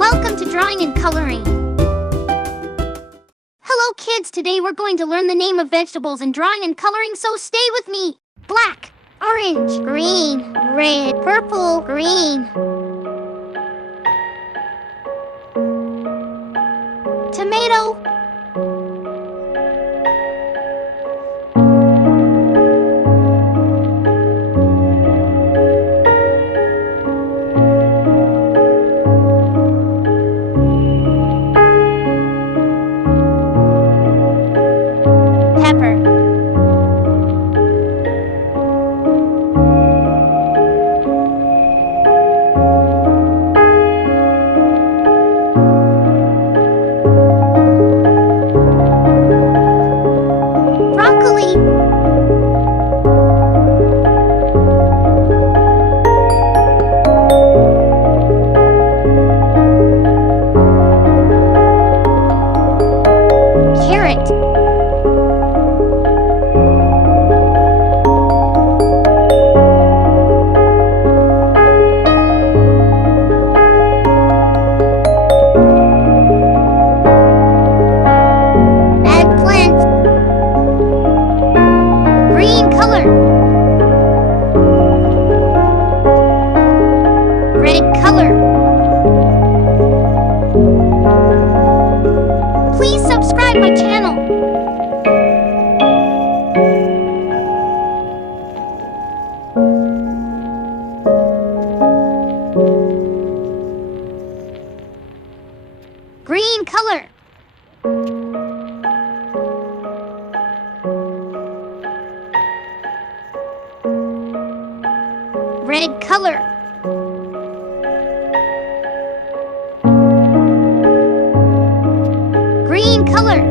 Welcome to Drawing and Coloring. Hello kids, today we're going to learn the name of vegetables in drawing and coloring, so stay with me. Black, orange, green, red, purple, green. Tomato. Pepper. Broccoli. Carrot. Eggplant. Green color. Red color. Please subscribe my channel. Green color. Red color. Green color.